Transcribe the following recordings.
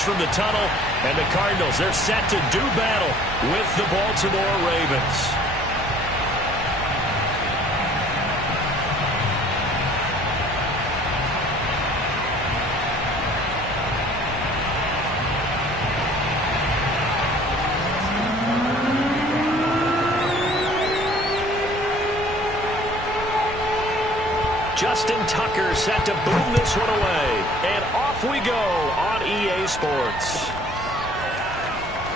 emerge from the tunnel, and the Cardinals, they're set to do battle with the Baltimore Ravens. Justin Tucker set to boom this one away. And off we go on EA Sports.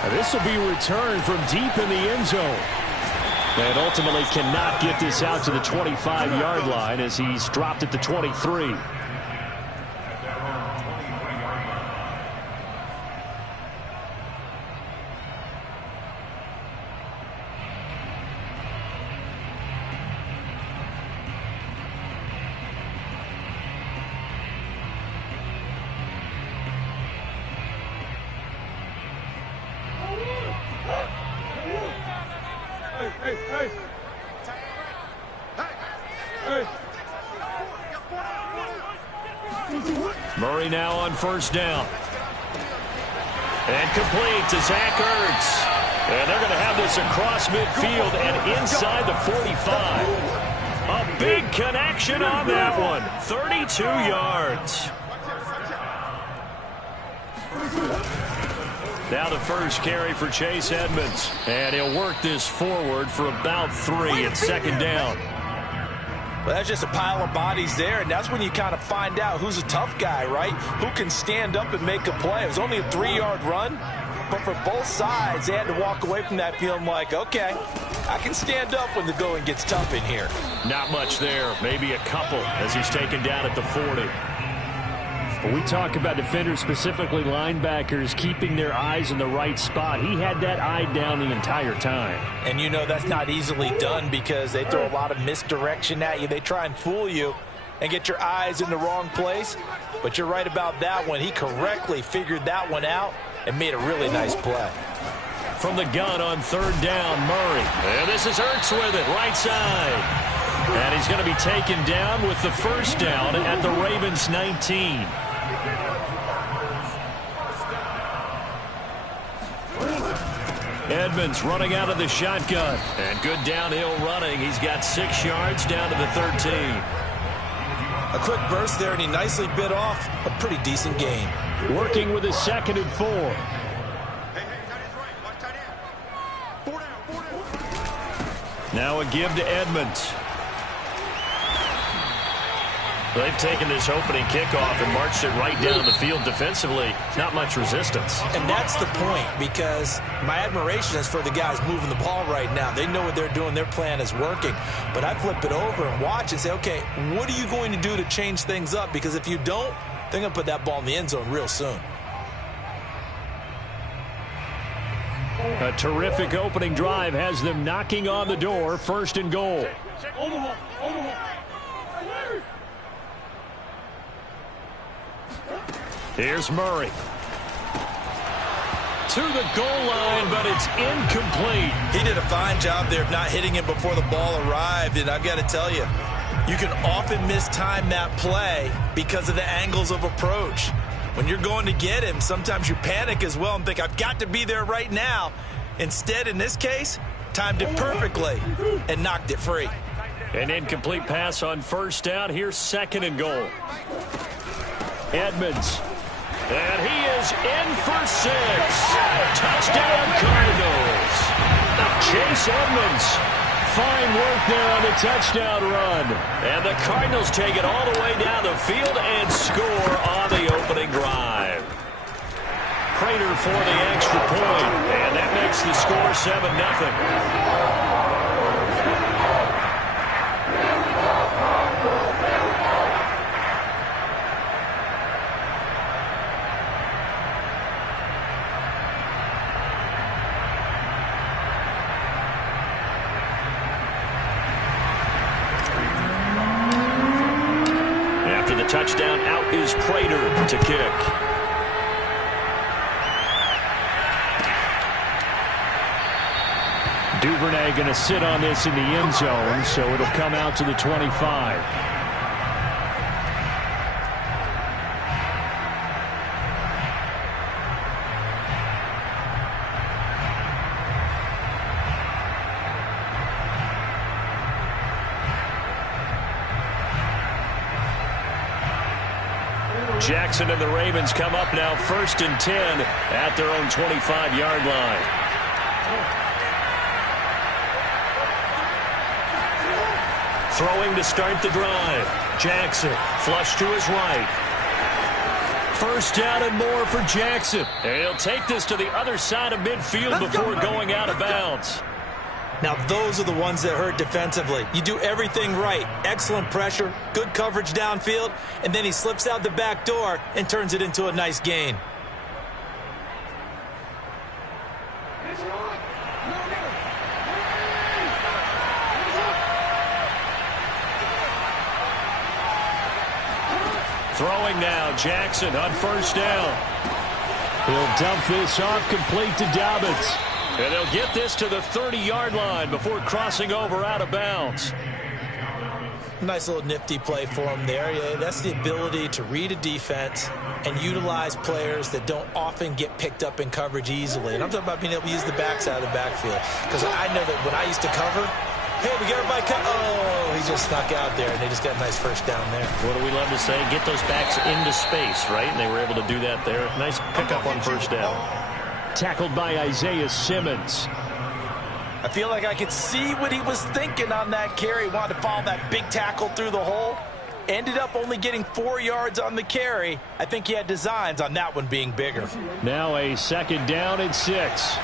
This will be returned from deep in the end zone. And ultimately cannot get this out to the 25-yard line as he's dropped at the 23. Murray now on first down. And complete to Zach Ertz. And they're going to have this across midfield and inside the 45. A big connection on that one. 32 yards. Now the first carry for Chase Edmonds. And he'll work this forward for about 3 at second down. Well, that's just a pile of bodies there, and that's when you kind of find out who's a tough guy, right? Who can stand up and make a play. It was only a 3-yard run, but for both sides, they had to walk away from that feeling like, okay, I can stand up when the going gets tough in here. Not much there, maybe a couple as he's taken down at the 40. When we talk about defenders, specifically linebackers, keeping their eyes in the right spot, he had that eye down the entire time. And you know that's not easily done because they throw a lot of misdirection at you. They try and fool you and get your eyes in the wrong place. But you're right about that one. He correctly figured that one out and made a really nice play. From the gun on third down, Murray. And this is Ertz with it, right side. And he's going to be taken down with the first down at the Ravens 19. Edmonds running out of the shotgun. And good downhill running. He's got 6 yards down to the 13. A quick burst there, and he nicely bit off a pretty decent gain. Working with his 2nd and 4. Now a give to Edmonds. They've taken this opening kickoff and marched it right down the field defensively. Not much resistance. And that's the point, because my admiration is for the guys moving the ball right now. They know what they're doing. Their plan is working. But I flip it over and watch and say, okay, what are you going to do to change things up? Because if you don't, they're going to put that ball in the end zone real soon. A terrific opening drive has them knocking on the door. 1st and goal. Here's Murray. To the goal line, but it's incomplete. He did a fine job there of not hitting him before the ball arrived. And I've got to tell you, you can often mistime that play because of the angles of approach. When you're going to get him, sometimes you panic as well and think, I've got to be there right now. Instead, in this case, timed it perfectly and knocked it free. An incomplete pass on first down. Here's 2nd and goal. Edmonds. And he is in for 6. Touchdown, Cardinals. Chase Edmonds. Fine work there on the touchdown run. And the Cardinals take it all the way down the field and score on the opening drive. Prater for the extra point. And that makes the score 7-0. Touchdown, out is Prater to kick. Duvernay going to sit on this in the end zone, so it'll come out to the 25. Jackson and the Ravens come up now 1st and 10 at their own 25-yard line. Throwing to start the drive. Jackson, flush to his right. 1st down and more for Jackson. And he'll take this to the other side of midfield before going out of bounds. Now, those are the ones that hurt defensively. You do everything right. Excellent pressure, good coverage downfield, and then he slips out the back door and turns it into a nice gain. Throwing now, Jackson on 1st down. He'll dump this off, complete to Dobbins. And they'll get this to the 30-yard line before crossing over out of bounds. Nice little nifty play for him there. Yeah, that's the ability to read a defense and utilize players that don't often get picked up in coverage easily. And I'm talking about being able to use the backside of the backfield. Because I know that when I used to cover, hey, we got everybody cut. Oh, he just snuck out there, and they just got a nice 1st down there. What do we love to say? Get those backs into space, right? And they were able to do that there. Nice pickup on 1st down. Tackled by Isaiah Simmons. I feel like I could see what he was thinking on that carry. Wanted to follow that big tackle through the hole. Ended up only getting 4 yards on the carry. I think he had designs on that one being bigger. Now a 2nd down and 6.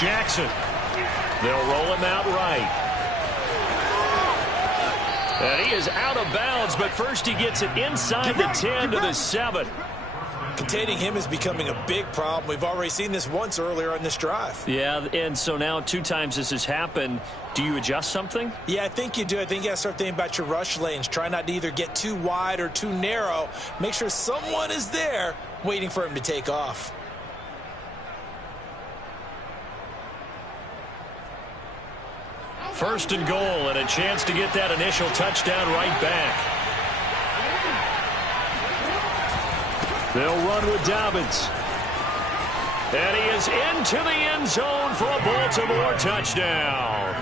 Jackson. They'll roll him out right. And he is out of bounds, but first he gets it inside the 10 to the 7. Containing him is becoming a big problem. We've already seen this once earlier in this drive. Yeah, and so now 2 times this has happened. Do you adjust something? Yeah, I think you do. I think you got to start thinking about your rush lanes. Try not to either get too wide or too narrow. Make sure someone is there waiting for him to take off. First and goal, and a chance to get that initial touchdown right back. They'll run with Dobbins. And he is into the end zone for a Baltimore touchdown.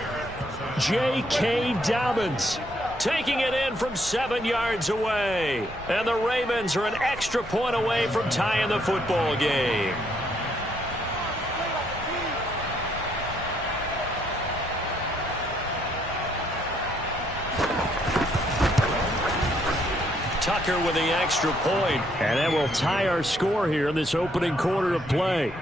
J.K. Dobbins taking it in from 7 yards away. And the Ravens are an extra point away from tying the football game. Tucker with the extra point, and that will tie our score here in this opening quarter of play.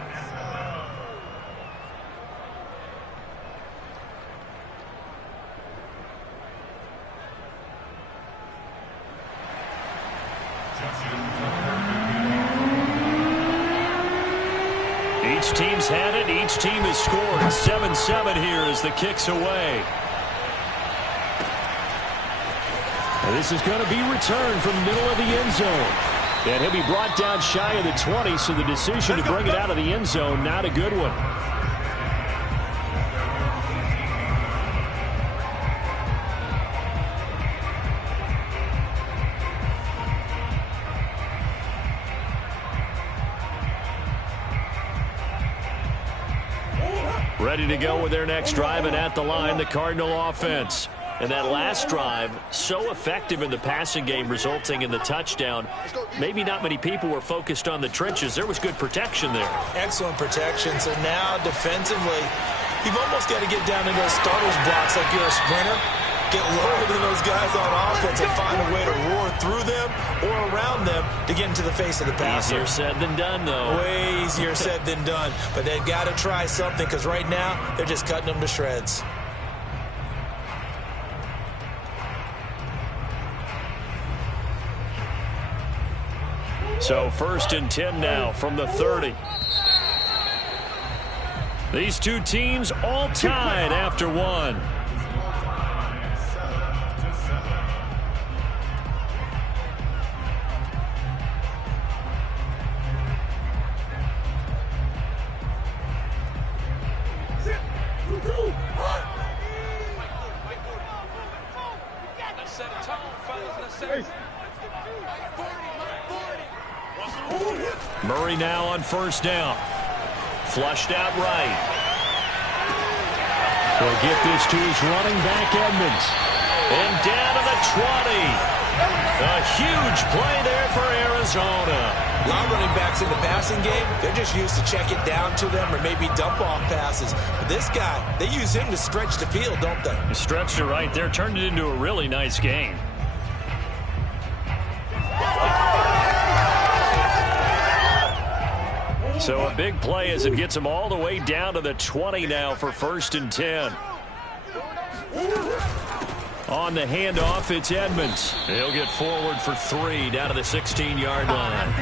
Each team's had it. Each team has scored. 7-7 here as the kick's away. And this is going to be returned from the middle of the end zone. And he'll be brought down shy of the 20, so the decision to bring it out of the end zone, not a good one. Ready to go with their next drive, and at the line, the Cardinal offense. And that last drive, so effective in the passing game, resulting in the touchdown. Maybe not many people were focused on the trenches. There was good protection there. Excellent protection. So now defensively, you've almost got to get down into those starters blocks like you're a sprinter. Get lower than those guys on offense and find a way to roar through them or around them to get into the face of the passer. Easier said than done, though. Way easier said than done. But they've got to try something, because right now they're just cutting them to shreds. So 1st and 10 now from the 30. These two teams all tied after one. Murray now on 1st down. Flushed out right. He'll get this to his running back, Edmonds. And down to the 20. A huge play there for Arizona. A lot of running backs in the passing game, they're just used to check it down to them or maybe dump off passes. But this guy, they use him to stretch the field, don't they? He stretched it right there, turned it into a really nice game. So a big play as it gets him all the way down to the 20 now for 1st and 10. On the handoff, it's Edmonds. He'll get forward for 3 down to the 16-yard line.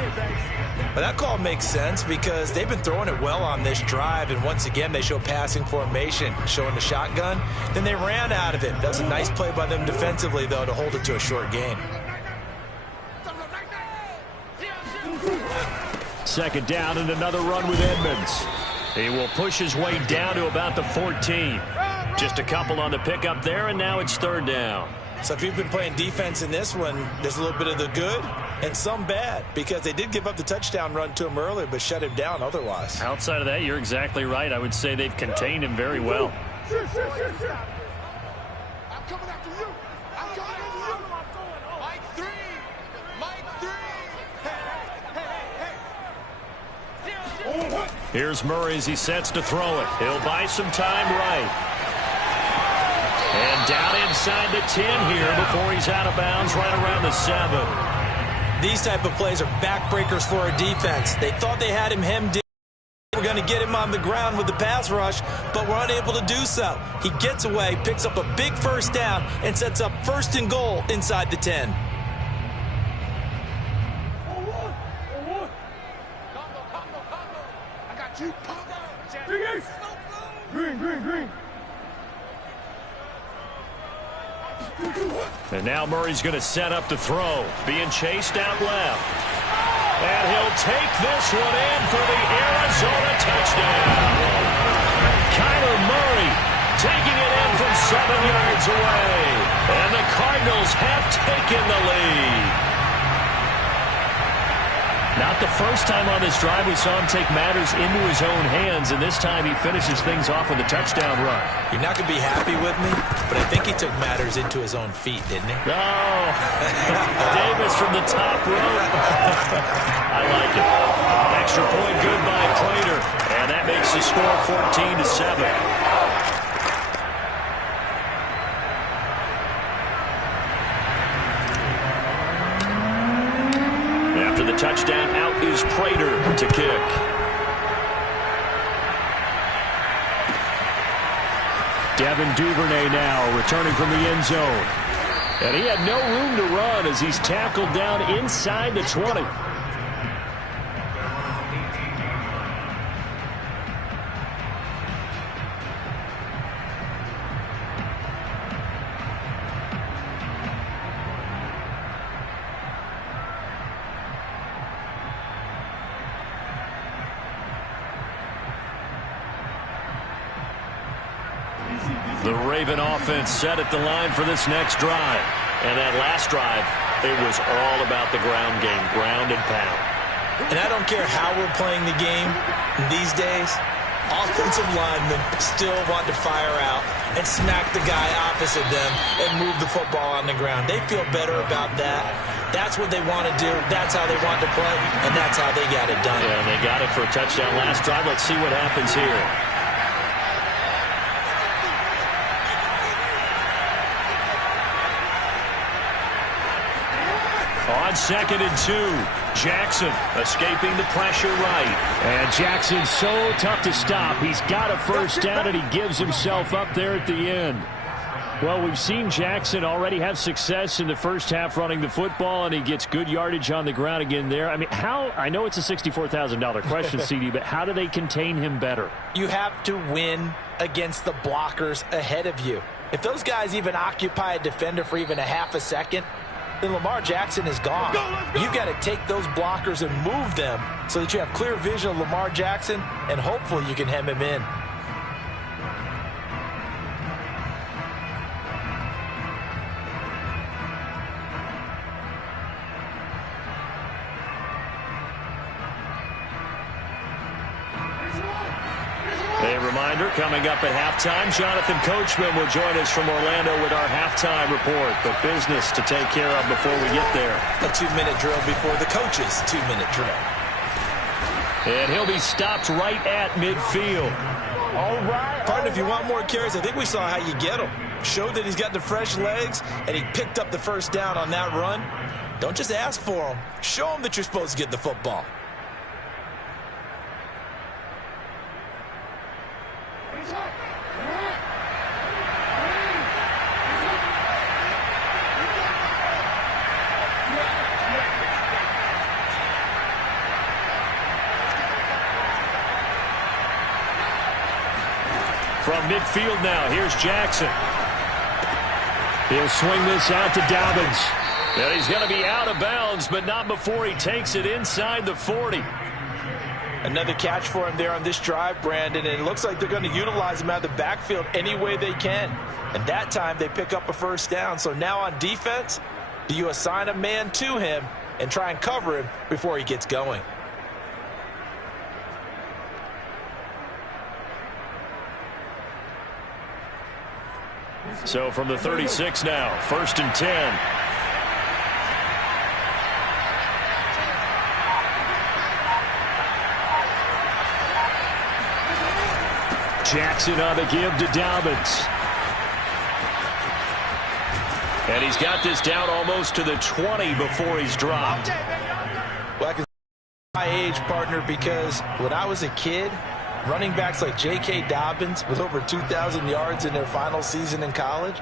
But that call makes sense because they've been throwing it well on this drive, and once again they show passing formation, showing the shotgun. Then they ran out of it. That was a nice play by them defensively, though, to hold it to a short gain. 2nd down and another run with Edmonds. He will push his way down to about the 14. Just a couple on the pickup there, and now it's 3rd down. So if you've been playing defense in this one, there's a little bit of the good and some bad because they did give up the touchdown run to him earlier but shut him down otherwise. Outside of that, you're exactly right. I would say they've contained him very well. I'm coming after you. I'm coming after you. Mike 3. Mike 3. Hey. Here's Murray as he sets to throw it. He'll buy some time right. And down inside the 10 here before he's out of bounds right around the 7. These type of plays are backbreakers for a defense. They thought they had him hemmed in. We're going to get him on the ground with the pass rush, but we're unable to do so. He gets away, picks up a big 1st down, and sets up 1st and goal inside the 10. I got you. Green. And now Murray's going to set up to throw. Being chased out left. And he'll take this one in for the Arizona touchdown. Kyler Murray taking it in from 7 yards away. And the Cardinals have taken the lead. Not the first time on this drive we saw him take matters into his own hands, and this time he finishes things off with a touchdown run. You're not going to be happy with me, but I think he took matters into his own feet, didn't he? Oh, Davis from the top rope. I like it. Extra point good by Prater, and that makes the score 14-7. After the touchdown, out is Prater to kick. Devin Duvernay now returning from the end zone. And he had no room to run as he's tackled down inside the 20. The Raven offense set at the line for this next drive. And that last drive, it was all about the ground game, ground and pound. And I don't care how we're playing the game these days, offensive linemen still want to fire out and smack the guy opposite them and move the football on the ground. They feel better about that. That's what they want to do. That's how they want to play, and that's how they got it done. Yeah, and they got it for a touchdown last drive. Let's see what happens here. On 2nd and 2, Jackson escaping the pressure right. And Jackson's so tough to stop. He's got a 1st down, and he gives himself up there at the end. Well, we've seen Jackson already have success in the first half running the football, and he gets good yardage on the ground again there. I mean, I know it's a $64,000 question, CD, but how do they contain him better? You have to win against the blockers ahead of you. If those guys even occupy a defender for even a half a second, then Lamar Jackson is gone. You've got to take those blockers and move them so that you have clear vision of Lamar Jackson, and hopefully you can hem him in. They remind reminder, coming up at halftime, Jonathan Coachman will join us from Orlando with our halftime report. But business to take care of before we get there. A 2-minute drill before the coach's 2-minute drill. And he'll be stopped right at midfield. All right. Partner, if you want more carries, I think we saw how you get them. Showed that he's got the fresh legs, and he picked up the first down on that run. Don't just ask for them. Show them that you're supposed to get the football. From midfield now, here's Jackson. He'll swing this out to Dobbins. And he's going to be out of bounds, but not before he takes it inside the 40. Another catch for him there on this drive, Brandon, and it looks like they're going to utilize him out of the backfield any way they can. And that time they pick up a first down. So now on defense, do you assign a man to him and try and cover him before he gets going? So from the 36 now, 1st and 10. Jackson on the give to Dobbins. And he's got this down almost to the 20 before he's dropped. Well, I can my age, partner, because when I was a kid, running backs like J.K. Dobbins with over 2,000 yards in their final season in college,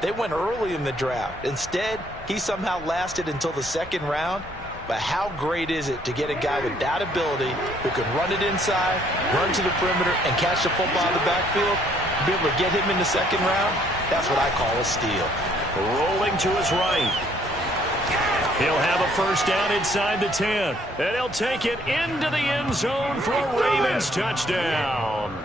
they went early in the draft. Instead, he somehow lasted until the second round. But how great is it to get a guy with that ability who can run it inside, run to the perimeter, and catch the football in the backfield? Be able to get him in the second round? That's what I call a steal. Rolling to his right. He'll have a first down inside the 10. And he'll take it into the end zone for a Ravens touchdown.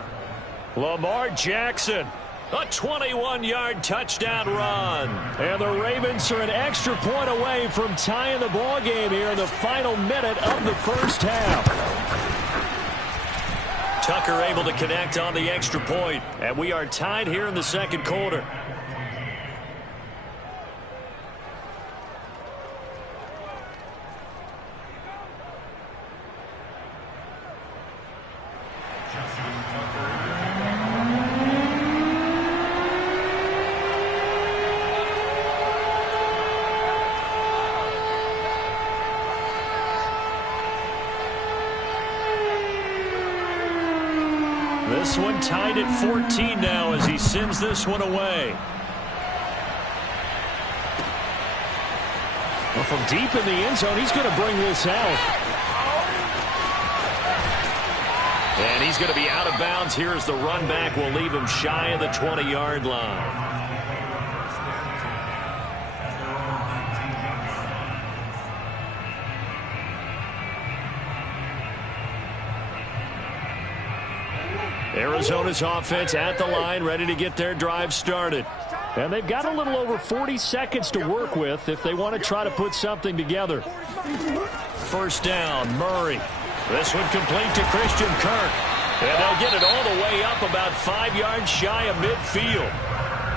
Lamar Jackson. A 21-yard touchdown run. And the Ravens are an extra point away from tying the ball game here in the final minute of the first half. Tucker able to connect on the extra point. And we are tied here in the second quarter. This one tied at 14 now as he sends this one away. Well, from deep in the end zone, he's going to bring this out. And he's going to be out of bounds here as the run back will leave him shy of the 20-yard line. Arizona's offense at the line, ready to get their drive started. And they've got a little over 40 seconds to work with if they want to try to put something together. First down, Murray. This one complete to Christian Kirk. And they'll get it all the way up about 5 yards shy of midfield.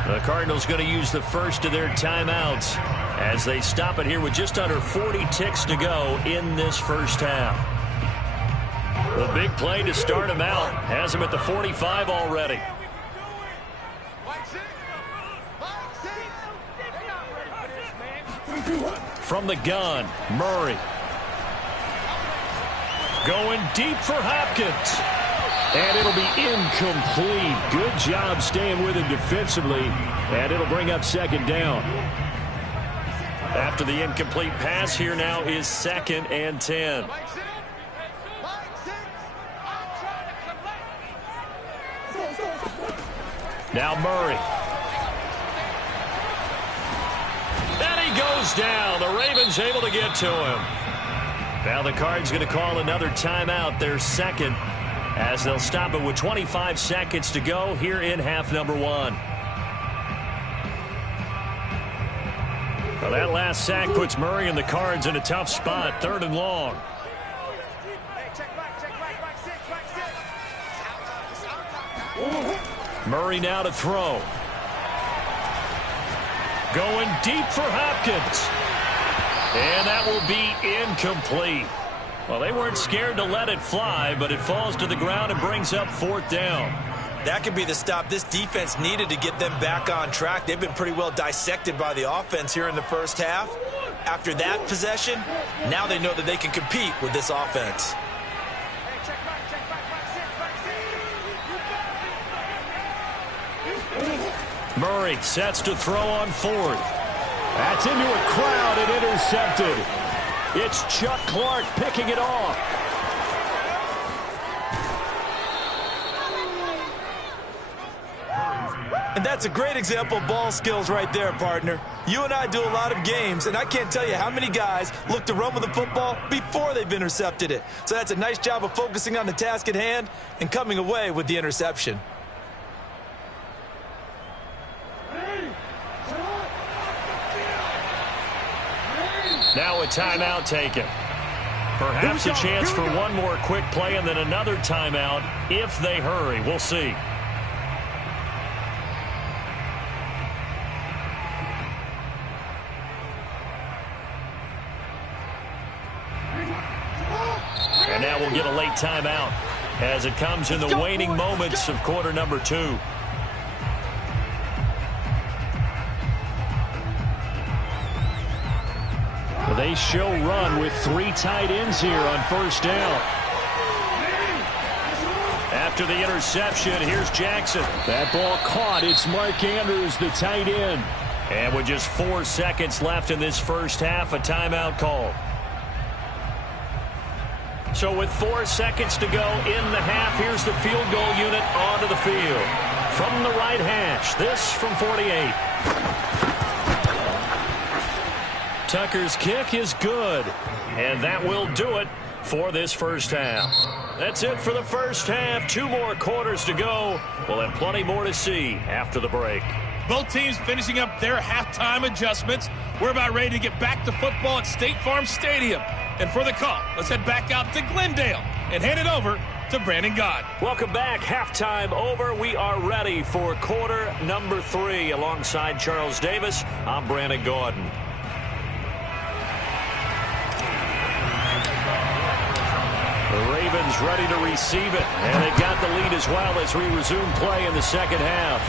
The Cardinals going to use the first of their timeouts as they stop it here with just under 40 ticks to go in this first half. The big play to start him out has him at the 45 already. From the gun, Murray. Going deep for Hopkins. And it'll be incomplete. Good job staying with him defensively. And it'll bring up second down. After the incomplete pass, here now is 2nd and 10. Now Murray. And he goes down. The Ravens able to get to him. Now the Cards going to call another timeout, their second, as they'll stop it with 25 seconds to go here in half number 1. Well, that last sack puts Murray and the Cards in a tough spot, 3rd and long. Murray now to throw. Going deep for Hopkins. And that will be incomplete. Well, they weren't scared to let it fly, but it falls to the ground and brings up 4th down. That could be the stop this defense needed to get them back on track. They've been pretty well dissected by the offense here in the first half. After that possession, now they know that they can compete with this offense. Murray sets to throw on 4th. That's into a crowd and intercepted. It's Chuck Clark picking it off. And that's a great example of ball skills right there, partner. You and I do a lot of games, and I can't tell you how many guys look to run with the football before they've intercepted it. So that's a nice job of focusing on the task at hand and coming away with the interception. Now a timeout taken. Perhaps a chance for one more quick play and then another timeout if they hurry. We'll see. And now we'll get a late timeout as it comes in the waning moments of quarter number 2. They show run with 3 tight ends here on 1st down. After the interception, here's Jackson. That ball caught. It's Mark Andrews, the tight end. And with just 4 seconds left in this first half, a timeout call. So with 4 seconds to go in the half, here's the field goal unit onto the field. From the right hash, this from 48. Tucker's kick is good, and that will do it for this first half. That's it for the first half. 2 more quarters to go. We'll have plenty more to see after the break. Both teams finishing up their halftime adjustments. We're about ready to get back to football at State Farm Stadium. And for the call, let's head back out to Glendale and hand it over to Brandon Gaudin. Welcome back. Halftime over. We are ready for quarter number 3. Alongside Charles Davis, I'm Brandon Gaudin. The Ravens ready to receive it, and they've got the lead as well as we resume play in the second half.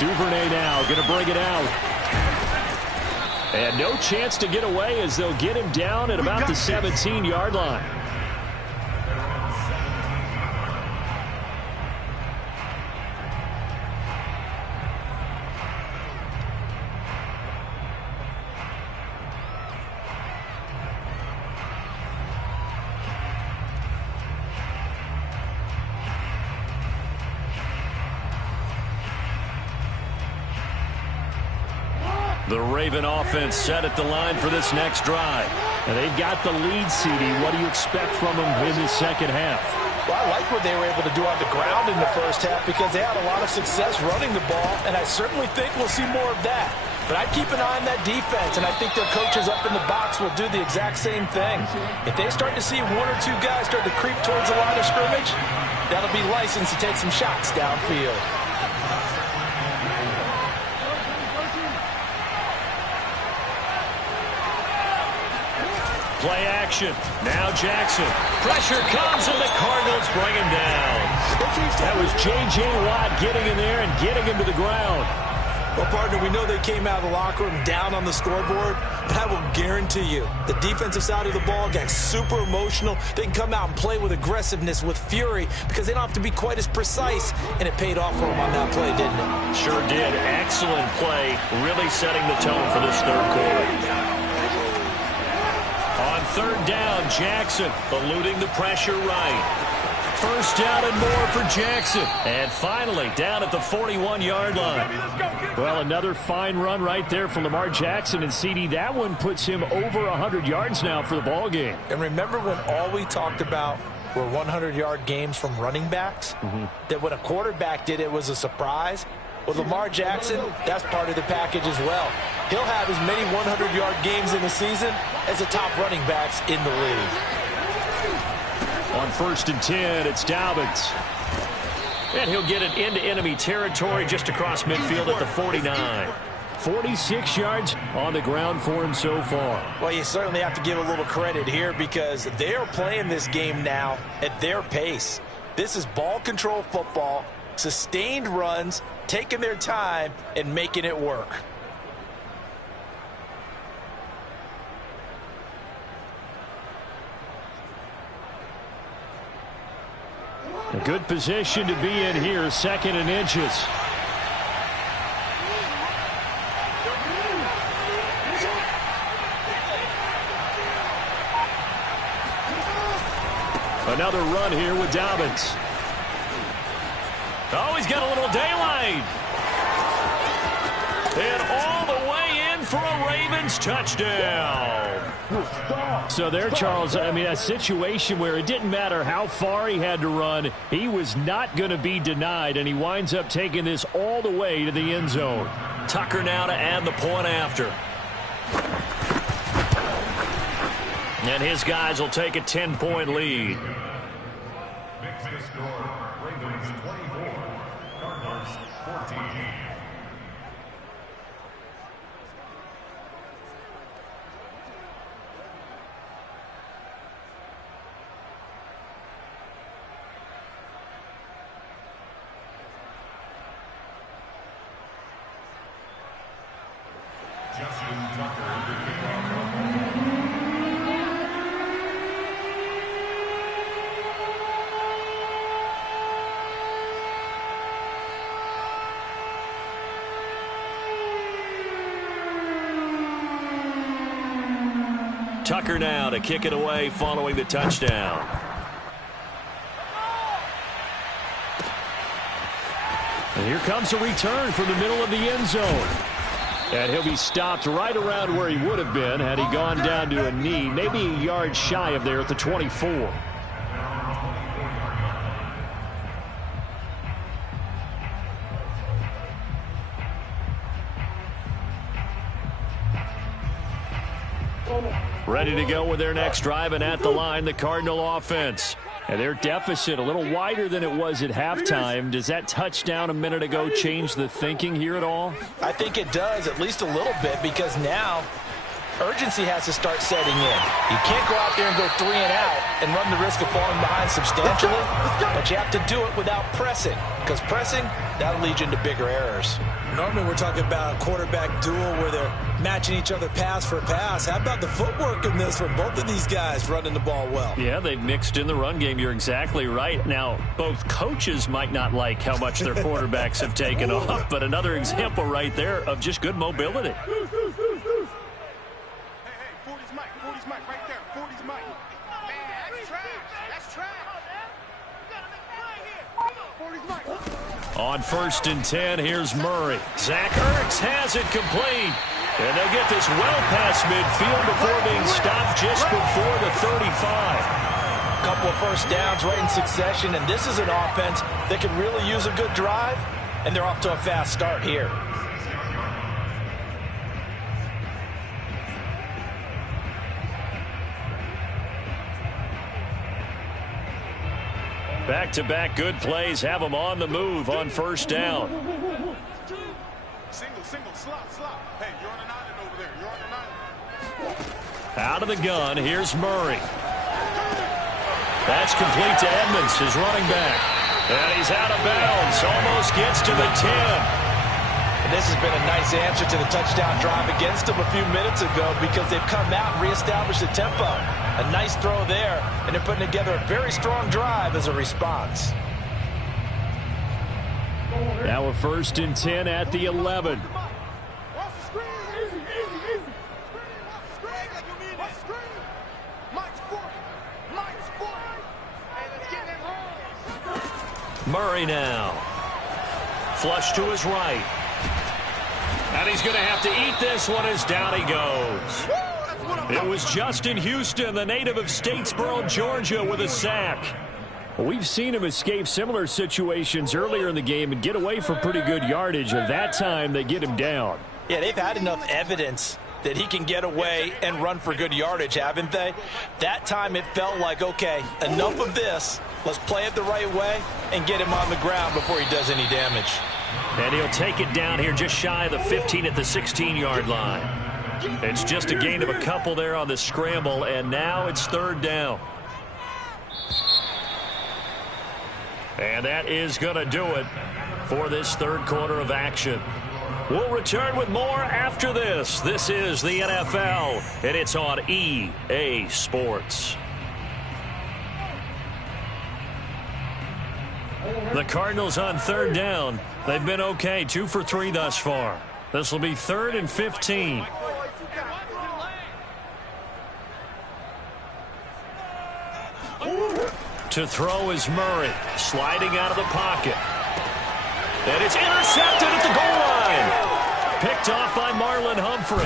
Duvernay now going to bring it out. And no chance to get away as they'll get him down at about the 17-yard line. The Raven offense set at the line for this next drive. And they've got the lead, CD. What do you expect from them in the second half? Well, I like what they were able to do on the ground in the first half because they had a lot of success running the ball, and I certainly think we'll see more of that. But I'd keep an eye on that defense, and I think their coaches up in the box will do the exact same thing. If they start to see 1 or 2 guys start to creep towards the line of scrimmage, that'll be licensed to take some shots downfield. Play action. Now Jackson. Pressure comes, and the Cardinals bring him down. That was J.J. Watt getting in there and getting him to the ground. Well, partner, we know they came out of the locker room down on the scoreboard, but I will guarantee you the defensive side of the ball got super emotional. They can come out and play with aggressiveness, with fury, because they don't have to be quite as precise, and it paid off for them on that play, didn't it? Sure did. Excellent play, really setting the tone for this third quarter. On 3rd down, Jackson eluding the pressure right. First down and more for Jackson. And finally, down at the 41-yard line. Well, another fine run right there from Lamar Jackson. And, CD, that one puts him over 100 yards now for the ball game. And remember when all we talked about were 100-yard games from running backs? That when a quarterback did it was a surprise? Well, Lamar Jackson, that's part of the package as well. He'll have as many 100-yard games in a season as the top running backs in the league. On 1st and 10, it's Dobbins. And he'll get it into enemy territory just across midfield at the 49. 46 yards on the ground for him so far. Well, you certainly have to give a little credit here because they are playing this game now at their pace. This is ball control football, sustained runs, taking their time and making it work. A good position to be in here, 2nd and inches. Another run here with Dobbins. Oh, he's got a little daylight. And all the way in for a Ravens touchdown. So there, Charles, I mean, a situation where it didn't matter how far he had to run. He was not going to be denied, and he winds up taking this all the way to the end zone. Tucker now to add the point after. And his guys will take a 10-point lead. Makes the score Ravens 24, Cardinals 14. Justin Tucker, the kickoff. Tucker now to kick it away following the touchdown. And here comes a return from the middle of the end zone. And he'll be stopped right around where he would have been had he gone down to a knee, maybe a yard shy of there at the 24. Ready to go with their next drive, and at the line, the Cardinal offense. And their deficit a little wider than it was at halftime. Does that touchdown a minute ago change the thinking here at all? I think it does, at least a little bit, because now urgency has to start setting in. You can't go out there and go 3 and out and run the risk of falling behind substantially, but you have to do it without pressing, because pressing, that'll lead you into bigger errors. Normally we're talking about a quarterback duel where they're matching each other pass for pass. How about the footwork in this for both of these guys running the ball well? Yeah, they've mixed in the run game. You're exactly right. Now, both coaches might not like how much their quarterbacks have taken off, but another example right there of just good mobility. Hey, 40's Mike. 40's Mike right there. 40's Mike. Man, that's trash. That's trash. Come on, 40's Mike. On 1st and 10, here's Murray. Zach Ertz has it complete. And they'll get this well past midfield before being stopped just before the 35. Couple of first downs right in succession, and this is an offense that can really use a good drive, and they're off to a fast start here. Back-to-back good plays have them on the move on 1st down. Single, slot. Hey, you're on an island over there. You're on an island. Out of the gun, here's Murray. That's complete to Edmonds, his running back. And he's out of bounds, almost gets to the 10. And this has been a nice answer to the touchdown drive against them a few minutes ago because they've come out and reestablished the tempo. A nice throw there, and they're putting together a very strong drive as a response. Now a 1st and 10 at the 11. Murray now. Flush to his right. And he's going to have to eat this one as down he goes. It was Justin Houston, the native of Statesboro, Georgia, with a sack. We've seen him escape similar situations earlier in the game and get away for pretty good yardage, and that time they get him down. Yeah, they've had enough evidence that he can get away and run for good yardage, haven't they? That time it felt like, okay, enough of this. Let's play it the right way and get him on the ground before he does any damage. And he'll take it down here just shy of the 15 at the 16-yard line. It's just a gain of a couple there on the scramble, and now it's third down. And that is going to do it for this third quarter of action. We'll return with more after this. This is the NFL, and it's on EA Sports. The Cardinals on third down. They've been okay, 2 for 3 thus far. This will be 3rd and 15. To throw is Murray, sliding out of the pocket. And it's intercepted at the goal line. Picked off by Marlon Humphrey.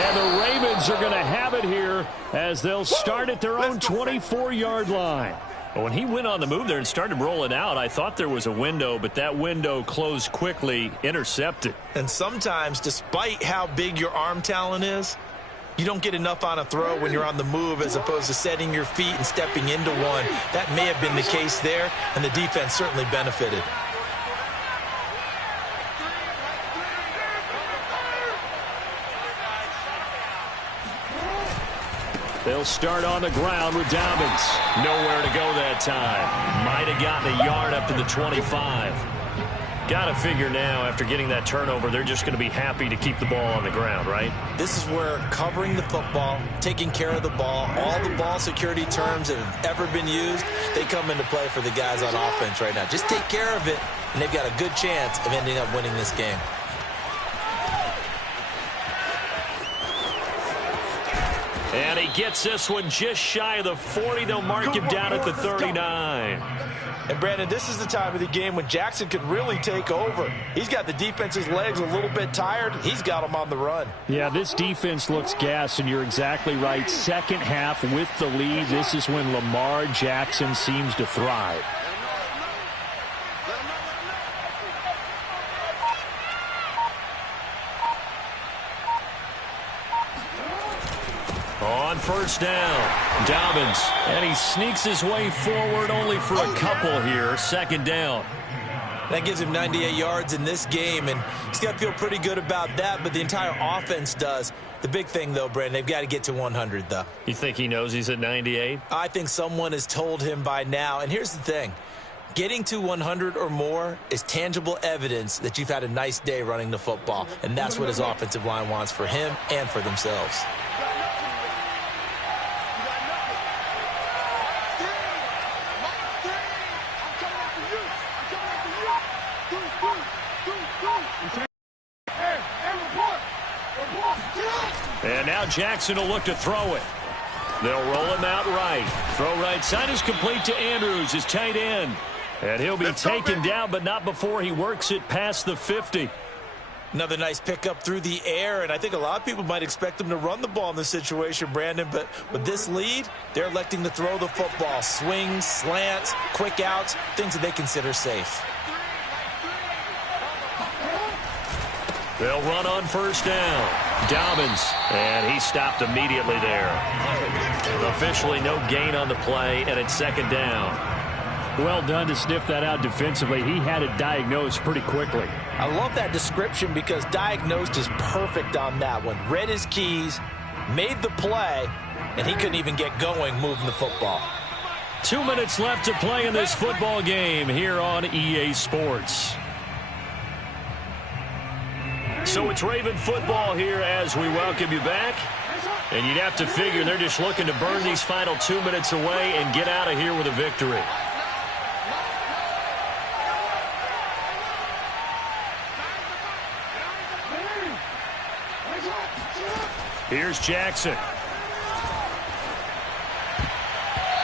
And the Ravens are going to have it here as they'll start at their own 24-yard line. When he went on the move there and started rolling out, I thought there was a window, but that window closed quickly, intercepted. And sometimes, despite how big your arm talent is, you don't get enough on a throw when you're on the move as opposed to setting your feet and stepping into one. That may have been the case there, and the defense certainly benefited. They'll start on the ground with Dobbins. Nowhere to go that time. Might have gotten a yard up to the 25. Got to figure now, after getting that turnover, they're just going to be happy to keep the ball on the ground, right? This is where covering the football, taking care of the ball, all the ball security terms that have ever been used, they come into play for the guys on offense right now. Just take care of it, and they've got a good chance of ending up winning this game. And he gets this one just shy of the 40. They'll mark him down at the 39. And, Brandon, this is the time of the game when Jackson could really take over. He's got the defense's legs a little bit tired. He's got them on the run. Yeah, this defense looks gassed, and you're exactly right. Second half with the lead, this is when Lamar Jackson seems to thrive. On first down, Dobbins, and he sneaks his way forward only for a couple here. Second down. That gives him 98 yards in this game, and he's got to feel pretty good about that, but the entire offense does. The big thing, though, Brandon, they've got to get to 100, though. You think he knows he's at 98? I think someone has told him by now, and here's the thing. Getting to 100 or more is tangible evidence that you've had a nice day running the football, and that's what his offensive line wants for him and for themselves. And now Jackson will look to throw it. They'll roll him out right. Throw right side is complete to Andrews, his tight end. And he'll be taken down, but not before he works it past the 50. Another nice pickup through the air, and I think a lot of people might expect them to run the ball in this situation, Brandon, but with this lead, they're electing to throw the football. Swings, slants, quick outs, things that they consider safe. They'll run on first down. Dobbins, and he stopped immediately there. Officially no gain on the play, and it's second down. Well done to sniff that out defensively. He had it diagnosed pretty quickly. I love that description because diagnosed is perfect on that one. Read his keys, made the play, and he couldn't even get going moving the football. 2 minutes left to play in this football game here on EA Sports. So it's Raven football here as we welcome you back. And you'd have to figure they're just looking to burn these final 2 minutes away and get out of here with a victory. Here's Jackson.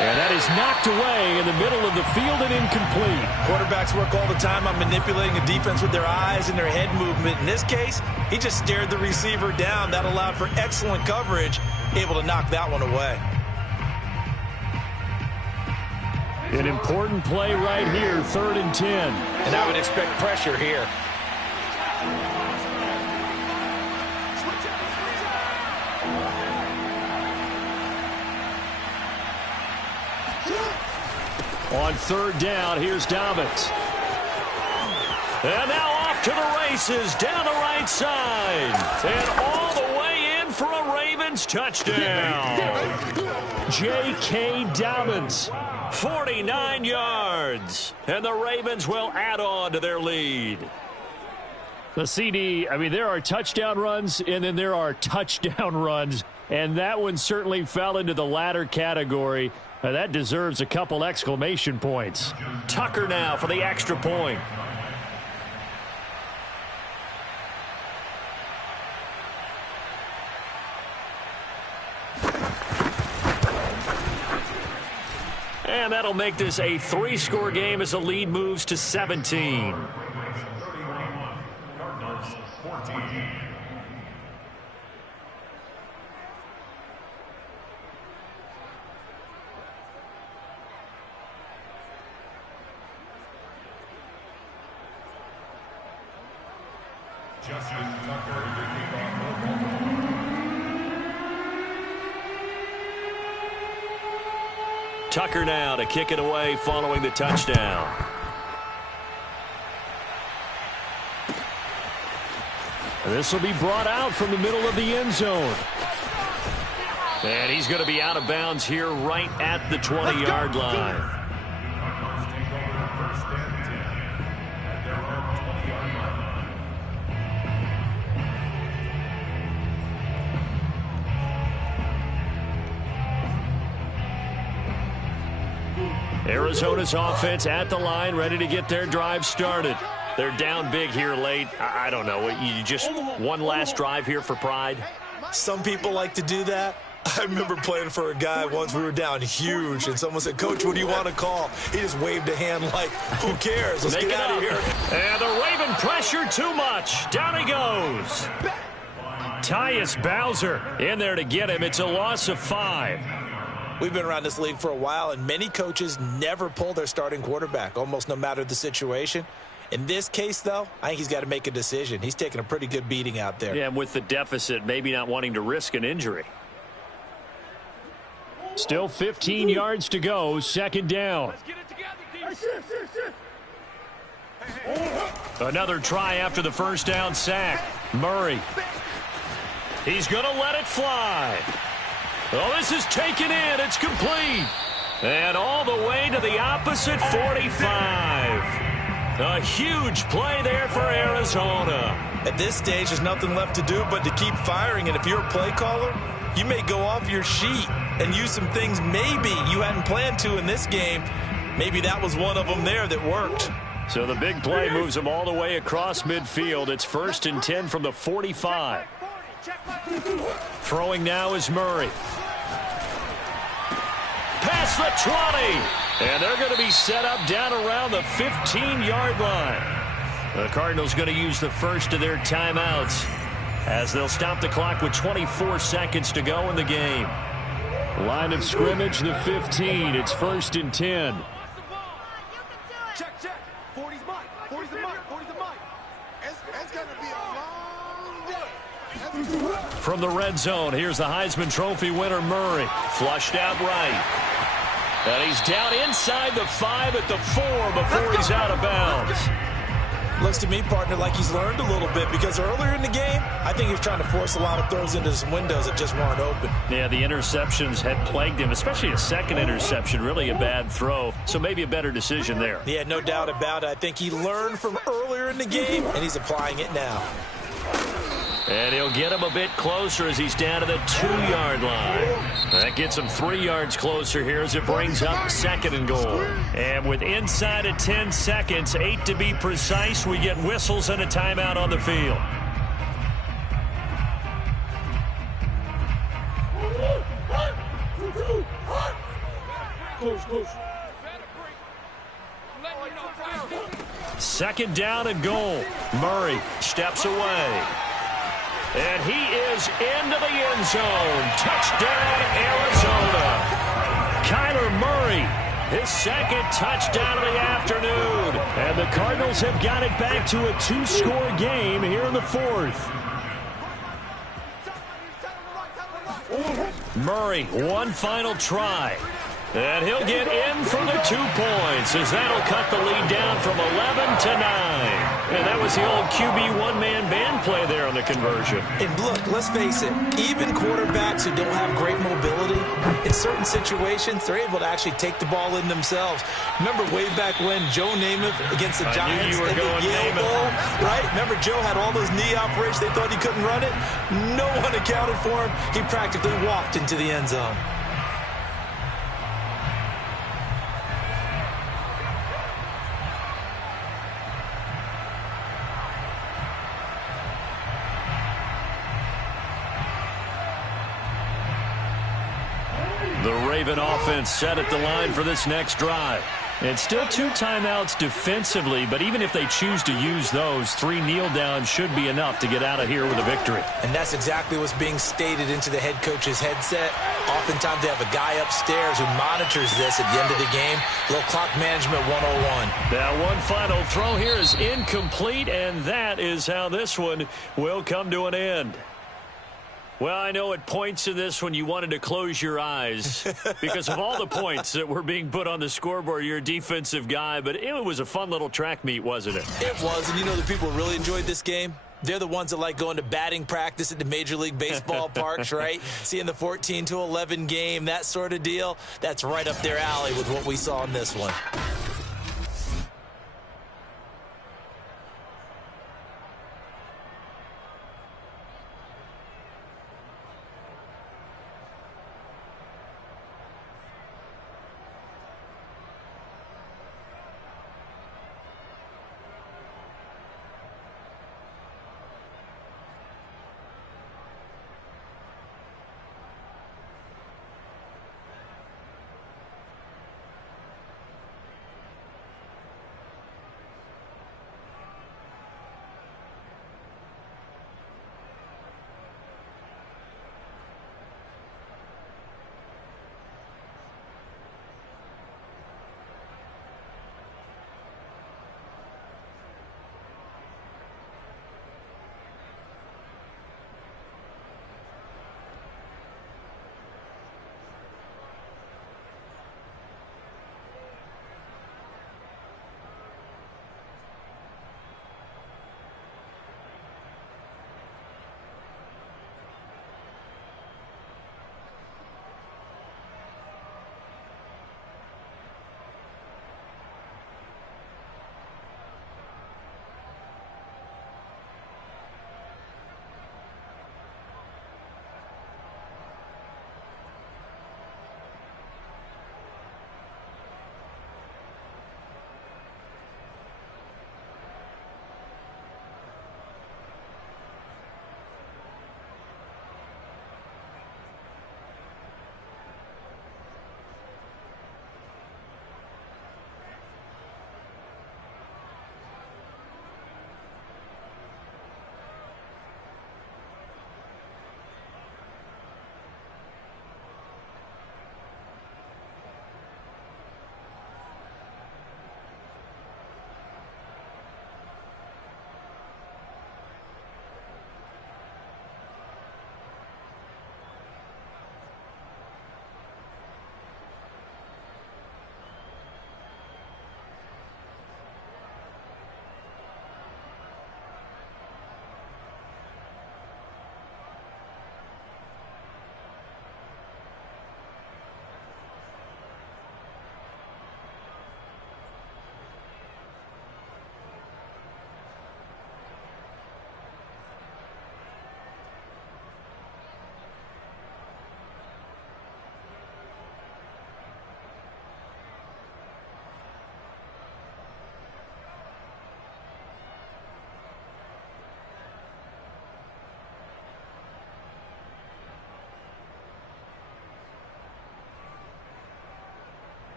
And that is knocked away in the middle of the field and incomplete. Quarterbacks work all the time on manipulating the defense with their eyes and their head movement. In this case, he just stared the receiver down. That allowed for excellent coverage, able to knock that one away. An important play right here, 3rd and 10. And I would expect pressure here. On third down, here's Dobbins. And now off to the races down the right side. And all the way in for a Ravens touchdown. J.K. Dobbins, 49 yards. And the Ravens will add on to their lead. The CD, I mean, there are touchdown runs, and then there are touchdown runs. And that one certainly fell into the latter category. That deserves a couple exclamation points. Tucker now for the extra point. And that'll make this a 3-score game as the lead moves to 17. Justin Tucker to kick off. Tucker now to kick it away following the touchdown. This will be brought out from the middle of the end zone. And he's going to be out of bounds here right at the 20-yard line. Arizona's offense at the line, ready to get their drive started. They're down big here late. I don't know. You just one last drive here for pride? Some people like to do that. I remember playing for a guy once. We were down huge, and someone said, "Coach, what do you want to call?" He just waved a hand like, who cares? Let's get out of here. And the Raven pressure too much. Down he goes. Tyus Bowser in there to get him. It's a loss of 5. We've been around this league for a while, and many coaches never pull their starting quarterback, almost no matter the situation. In this case, though, I think he's got to make a decision. He's taking a pretty good beating out there. Yeah, and with the deficit, maybe not wanting to risk an injury. Still 15 yards to go, second down. Let's get it together, team. Another try after the first down sack. Murray. He's going to let it fly. Oh, this is taken in. It's complete. And all the way to the opposite 45. A huge play there for Arizona. At this stage, there's nothing left to do but to keep firing. And if you're a play caller, you may go off your sheet and use some things maybe you hadn't planned to in this game. Maybe that was one of them there that worked. So the big play moves them all the way across midfield. It's 1st and 10 from the 45. Throwing now is Murray. Past the 20. And they're going to be set up down around the 15-yard line. The Cardinals going to use the first of their timeouts as they'll stop the clock with 24 seconds to go in the game. Line of scrimmage, the 15. It's 1st and 10. Check. 40's mine. 40's the mic. 40's the mic. It's going to be a long day. From the red zone, here's the Heisman Trophy winner, Murray. Flushed out right. And he's down inside the 5 at the 4 before he's out of bounds. Looks to me, partner, like he's learned a little bit, because earlier in the game, I think he was trying to force a lot of throws into some windows that just weren't open. Yeah, the interceptions had plagued him, especially a second interception, really a bad throw. So maybe a better decision there. Yeah, no doubt about it. I think he learned from earlier in the game, and he's applying it now. And he'll get him a bit closer as he's down to the 2-yard line. That gets him 3 yards closer here as it brings up 2nd and goal. And with inside of 10 seconds, 8 to be precise, we get whistles and a timeout on the field. Second down and goal. Murray steps away. And he is into the end zone. Touchdown, Arizona. Kyler Murray, his second touchdown of the afternoon. And the Cardinals have got it back to a 2-score game here in the 4th. Murray, one final try. And he'll get in for the 2 points as that'll cut the lead down from 11 to 9. And that was the old QB one-man band play there on the conversion. And look, let's face it, even quarterbacks who don't have great mobility, in certain situations, they're able to actually take the ball in themselves. Remember way back when Joe Namath against the Giants in the Yale Bowl, right? Remember Joe had all those knee operations. They thought he couldn't run it. No one accounted for him. He practically walked into the end zone. The Raven offense set at the line for this next drive. It's still 2 timeouts defensively, but even if they choose to use those, 3 kneel downs should be enough to get out of here with a victory. And that's exactly what's being stated into the head coach's headset. Oftentimes they have a guy upstairs who monitors this at the end of the game. A little clock management 101. Now one final throw here is incomplete, and that is how this one will come to an end. Well, I know at points in this when you wanted to close your eyes because of all the points that were being put on the scoreboard. You're a defensive guy, but it was a fun little track meet, wasn't it? It was, and you know the people who really enjoyed this game? They're the ones that like going to batting practice at the Major League Baseball parks, right? Seeing the 14-11 game, that sort of deal. That's right up their alley with what we saw in this one.